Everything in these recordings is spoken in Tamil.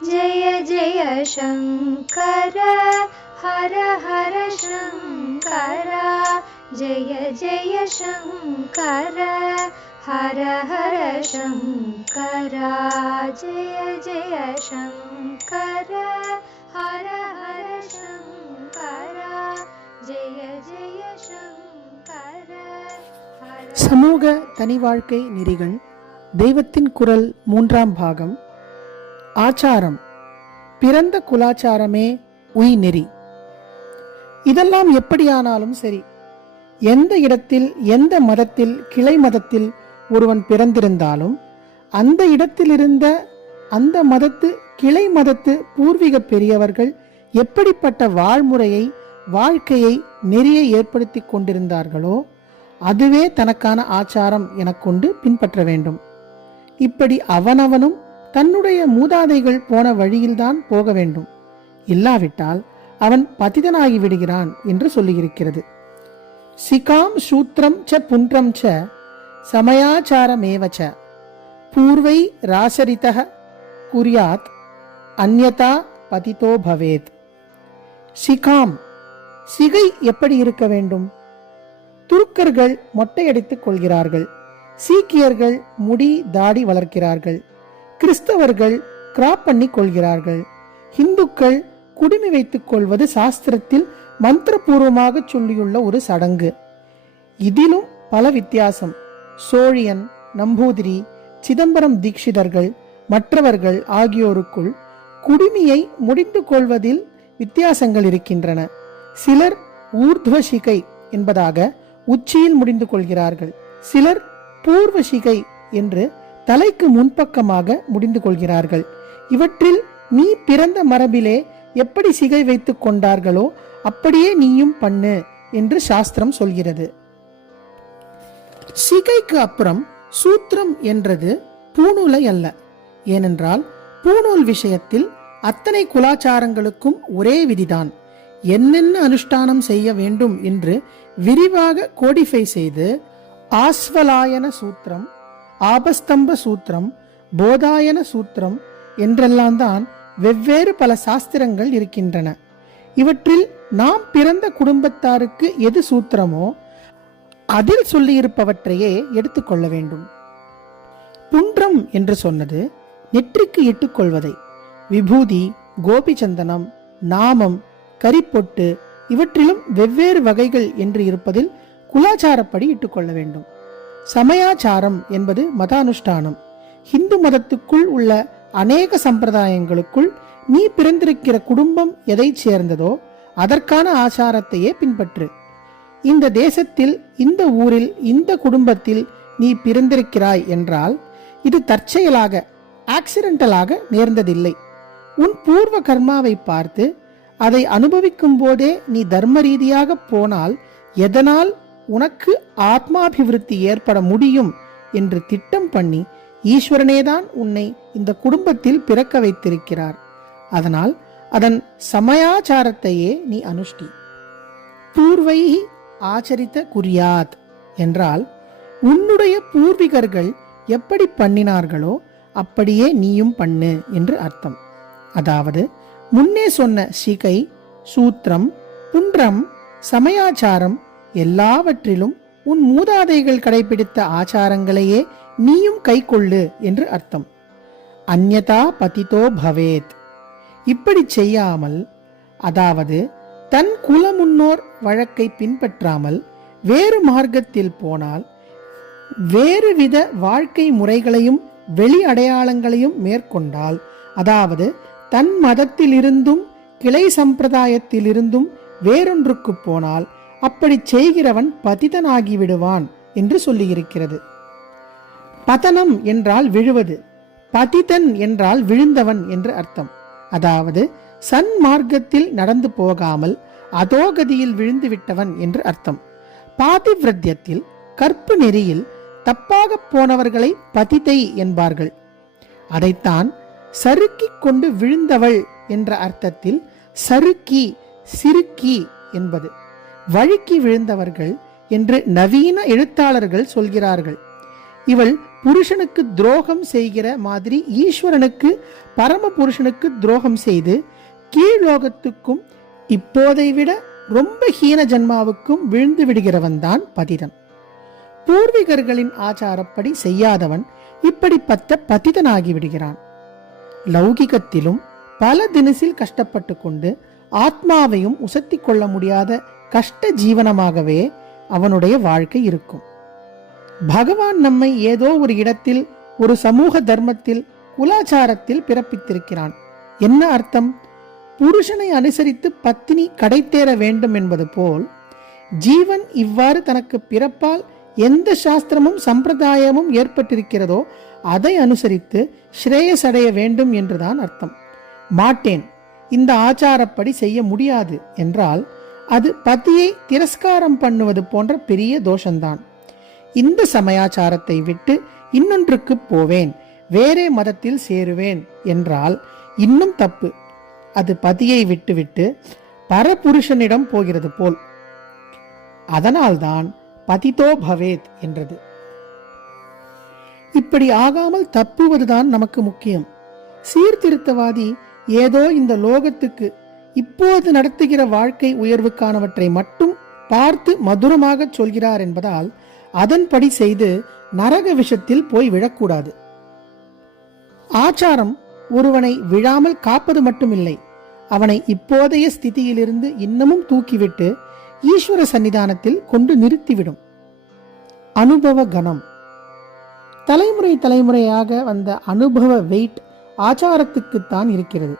जय जय शङ्कर हर हर शङ्कर जय जय शङ्कर हर हर शङ्कर जय जय शङ्कर हर हर शङ्कर जय जय शङ्कर சமூக தனி வாழ்க்கை நெறிகள் தெய்வத்தின் குரல் 3ஆம் பாகம். ஆச்சாரம். பிறந்த குலாச்சாரமே உய்நெறி. இதெல்லாம் எப்படியானாலும் சரி, எந்த இடத்தில் எந்த மதத்தில் கிளை மதத்தில் ஒருவன் பிறந்திருந்தாலும் அந்த இடத்திலிருந்த அந்த மதத்து கிளை மதத்து பூர்வீக பெரியவர்கள் எப்படிப்பட்ட வாழ்முறையை வாழ்க்கையை நெறியை ஏற்படுத்தி கொண்டிருந்தார்களோ அதுவே தனக்கான ஆச்சாரம் எனக் கொண்டு பின்பற்ற வேண்டும். இப்படி அவனவனும் தன்னுடைய மூதாதைகள் போன வழியில்தான் போக வேண்டும். இல்லாவிட்டால் அவன் பதிதனாகி விடுகிறான் என்று சொல்லியிருக்கிறது. சிகாம் சூத்திரம் ச புன்றம் ச சமயாச்சாரமேவச்ச பூர்வை ராசரிதः குர்யாத் அந்யதா பதிதோ பவேத். சிகாம், சிகை எப்படி இருக்க வேண்டும்? துருக்கர்கள் மொட்டையடித்துக் கொள்கிறார்கள். சீக்கியர்கள் முடி தாடி வளர்க்கிறார்கள். கிறிஸ்தவர்கள் கிராப் பண்ணி கொள்கிறார்கள். இந்துக்கள் குடுமி வைத்துக் கொள்வது சாஸ்திரத்தில் மந்திரபூர்வமாக சொல்லியுள்ள ஒரு சடங்கு. இதிலும் பல வித்தியாசம். சோழியன், நம்பூதிரி, சிதம்பரம் தீட்சிதர்கள் மற்றவர்கள் ஆகியோருக்குள் குடுமியை முடிந்து கொள்வதில் வித்தியாசங்கள் இருக்கின்றன. சிலர் ஊர்த்வசிகை என்பதாக உச்சியில் முடிந்து கொள்கிறார்கள். சிலர் பூர்வசிகை என்று தலைக்கு முன்பக்கமாக முடிந்து கொள்கிறார்கள். இவற்றில் நீ பிறந்த மரபிலே எப்படி சிகை வைத்துக் கொண்டார்களோ அப்படியே நீயும் பண்ணு என்று சாஸ்திரம் சொல்கிறது. சிகைக்கு அப்புறம் சூத்திரம் என்றது பூணூலை அல்ல. ஏனென்றால் பூணூல் விஷயத்தில் அத்தனை குலாச்சாரங்களுக்கும் ஒரே விதிதான். என்னென்ன அனுஷ்டானம் செய்ய வேண்டும் என்று விரிவாக கோடிஃபை செய்து ஆஸ்வலாயன சூத்திரம், ஆபஸ்தம்ப சூத்திரம், போதாயன சூத்திரம் என்றெல்லாம் தான் வெவ்வேறு பல சாஸ்திரங்கள் இருக்கின்றன. இவற்றில் நாம் பிறந்த குடும்பத்தாருக்கு எது சூத்திரமோ அதில் சொல்லியிருப்பவற்றையே எடுத்துக்கொள்ள வேண்டும். புன்றம் என்று சொன்னது நெற்றிக்கு இட்டுக்கொள்வதை. விபூதி, கோபிச்சந்தனம், நாமம், கரிப்பொட்டு இவற்றிலும் வெவ்வேறு வகைகள் என்று இருப்பதில் குலாச்சாரப்படி இட்டுக்கொள்ள வேண்டும். சமயாச்சாரம் என்பது மதானுஷ்டானம். இந்து மதத்துக்குள் உள்ள அநேக சம்பிரதாயங்களுக்குள் நீ பிறந்திருக்கிற குடும்பம் எதை சேர்ந்ததோ அதற்கான ஆச்சாரத்தையே பின்பற்று. இந்த தேசத்தில், இந்த ஊரில், இந்த குடும்பத்தில் நீ பிறந்திருக்கிறாய் என்றால் இது தற்செயலாக, ஆக்சிடென்டலாக நேர்ந்ததில்லை. உன் பூர்வ கர்மாவை பார்த்து அதை அனுபவிக்கும் போதே நீ தர்ம ரீதியாக போனால் எதனால் உனக்கு ஆத்மாபிவிருத்தி ஏற்பட முடியும் என்று திட்டம் பண்ணி ஈஸ்வரனேதான் உன்னை இந்த குடும்பத்தில் பிறக்க வைத்திருக்கிறார். அதனால் அதன் சமயாச்சாரத்தையே நீ அனுஷ்டி. பூர்வை ஆச்சரித்த குர்யாத் என்றால் உன்னுடைய பூர்விகர்கள் எப்படி பண்ணினார்களோ அப்படியே நீயும் பண்ணு என்று அர்த்தம். அதாவது முன்னே சொன்ன சிகை, சூத்திரம், புன்றம், சமயாச்சாரம் எல்லாவற்றிலும் உன் மூதாதைகள் கடைபிடித்த ஆச்சாரங்களையே நீயும் கைக்கொள்ளு என்று அர்த்தம். அந்யதா பதிதோ பவேத். இப்படி செய்யாமல், அதாவது தன் குல முன்னோர் வழக்கை பின்பற்றாமல் வேறு மார்க்கத்தில் போனால், வேறு வித வாழ்க்கை முறைகளையும் வெளி அடையாளங்களையும் மேற்கொண்டால், அதாவது தன் மதத்திலிருந்தும் கிளை சம்பிரதாயத்திலிருந்தும் வேறொன்றுக்கு போனால் அப்படி செய்கிறவன் பதிதனாகி விடுவான் என்று சொல்லியிருக்கிறது. பதனம் என்றால் விழுவது, பதிதன் என்றால் விழுந்தவன் என்று அர்த்தம். அதாவது சன்மார்க்கத்தில் நடந்து போகாமல் அதோகதியில் விழுந்து விட்டவன் என்று அர்த்தம். பாதிவிரத்தியத்தில், கற்பு நெறியில் தப்பாக போனவர்களை பதிதை என்பார்கள். அதைத்தான் சறுக்கி கொண்டு விழுந்தவள் என்ற அர்த்தத்தில் சறுக்கி, சிறுக்கி என்பது வழுக்கி விழுந்தவர்கள் என்று நவீன எழுத்தாளர்கள் சொல்கிறார்கள். இவள் புருஷனுக்கு துரோகம் செய்கிற மாதிரி ஈஸ்வரனுக்கு பரம புருஷனுக்கு துரோகம் செய்து கீழ்லோகத்துக்கும் இப்போதை விட ரொம்ப ஹீன ஜன்மாவுக்கும் விழுந்து விடுகிறவன் தான் பதிதன். பூர்வீகர்களின் ஆச்சாரப்படி செய்யாதவன் இப்படிப்பட்ட பதிதனாகி விடுகிறான். லௌகிகத்திலும் பல தினசில் கஷ்டப்பட்டு கொண்டு ஆத்மாவையும் உசத்தி கொள்ள முடியாத கஷ்ட ஜீவனமாகவே அவனுடைய வாழ்க்கை இருக்கும். பகவான் நம்மை ஏதோ ஒரு இடத்தில், ஒரு சமூக தர்மத்தில், குலாச்சாரத்தில் பிறப்பித்திருக்கிறான். என்ன அர்த்தம்? புருஷனை அனுசரித்து பத்தினி கடைத்தேற வேண்டும் என்பது போல் ஜீவன் இவ்வாறு தனக்கு பிறப்பால் எந்த சாஸ்திரமும் சம்பிரதாயமும் ஏற்பட்டிருக்கிறதோ அதை அனுசரித்து ஸ்ரேயசடைய வேண்டும் என்றுதான் அர்த்தம். மாட்டேன், இந்த ஆச்சாரப்படி செய்ய முடியாது என்றால் அது பதியை திரஸ்காரம் பண்ணுவது போன்ற பெரிய தோஷந்தான். இந்த சமயாச்சாரத்தை விட்டு இன்னொன்றுக்கு போவேன், வேறே மதத்தில் சேருவேன் என்றால் இன்னும் தப்பு. அது பதியை விட்டுவிட்டு பரபுருஷனிடம் போகிறது போல். அதனால்தான் பதிதோ பவேத் என்றது. இப்படி ஆகாமல் தப்புவதுதான் நமக்கு முக்கியம். சீர்திருத்தவாதி ஏதோ இந்த லோகத்துக்கு இப்போது நடத்துகிற வாழ்க்கை உயர்வுக்கானவற்றை மட்டும் பார்த்து மதுரமாக சொல்கிறார் என்பதால் அதன்படி செய்து நரக விஷத்தில் போய் விழக்கூடாது. ஆச்சாரம் ஒருவனை விழாமல் காப்பது மட்டுமில்லை, அவனை இப்போதைய ஸ்திதியிலிருந்து இன்னமும் தூக்கிவிட்டு ஈஸ்வர சன்னிதானத்தில் கொண்டு நிறுத்திவிடும். அனுபவ கணம். தலைமுறை தலைமுறையாக வந்த அனுபவ வெயிட் ஆச்சாரத்துக்குத்தான் இருக்கிறது.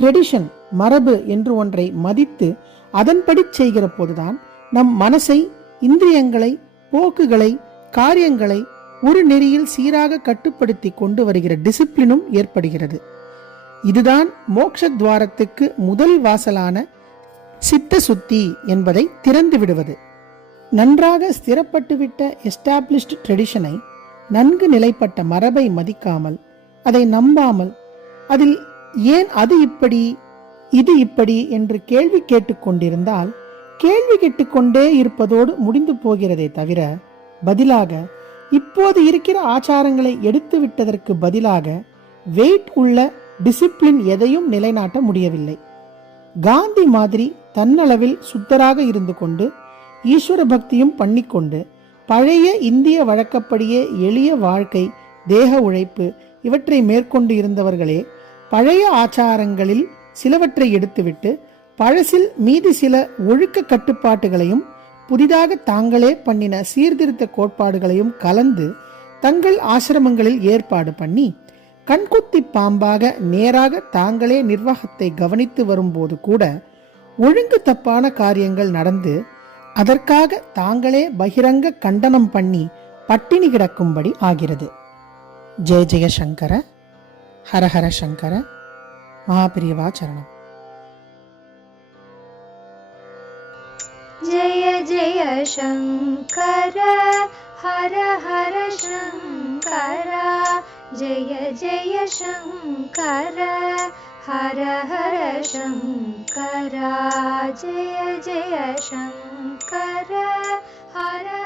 ட்ரெடிஷன், மரபு என்று ஒன்றை மதித்து அதன்படி செய்கிற போதுதான் நம் மனசை, இந்திரியங்களை, போக்குகளை, காரியங்களை ஒரு நெறியில் சீராக கட்டுப்படுத்தி கொண்டு வருகிற டிசிப்ளினும் ஏற்படுகிறது. இதுதான் மோட்ச துவாரத்துக்கு முதல் வாசலான சித்த சுத்தி என்பதை திறந்து விடுவது. நன்றாக ஸ்திரப்பட்டுவிட்ட எஸ்டாப்ளிஷ்ட் ட்ரெடிஷனை, நன்கு நிலைப்பட்ட மரபை மதிக்காமல், அதை நம்பாமல், அதில் ஏன் அது இப்படி இது இப்படி என்று கேள்வி கேட்டுக்கொண்டிருந்தால் கேள்வி கேட்டுக்கொண்டே இருப்பதோடு முடிந்து போகிறதே தவிர, பதிலாக இப்போது இருக்கிற ஆச்சாரங்களை எடுத்து விட்டதற்கு பதிலாக வெயிட் உள்ள டிசிப்ளின் எதையும் நிலைநாட்ட முடியவில்லை. காந்தி மாதிரி தன்னளவில் சுத்தராக இருந்து கொண்டு ஈஸ்வர பக்தியும் பண்ணிக்கொண்டு பழைய இந்திய வழக்கப்படியே எளிய வாழ்க்கை, தேக உழைப்பு இவற்றை மேற்கொண்டு இருந்தவர்களே பழைய ஆச்சாரங்களில் சிலவற்றை எடுத்துவிட்டு பழசில் மீதி சில ஒழுக்க கட்டுப்பாட்டுகளையும் புதிதாக தாங்களே பண்ணின சீர்திருத்த கோட்பாடுகளையும் கலந்து தங்கள் ஆசிரமங்களில் ஏற்பாடு பண்ணி கண்குத்தி பாம்பாக நேராக தாங்களே நிர்வாகத்தை கவனித்து வரும்போது கூட ஒழுங்கு தப்பான காரியங்கள் நடந்து அதற்காக தாங்களே பகிரங்க கண்டனம் பண்ணி பட்டினி கிடக்கும்படி ஆகிறது. ஜெய ஜெய சங்கர, ஹரஹர சங்கர, மகாபிரியவா சரணம். जय जय शङ्कर हर हर शङ्कर, जय जय शङ्कर हर हर शङ्कर, जय जय शङ्कर हर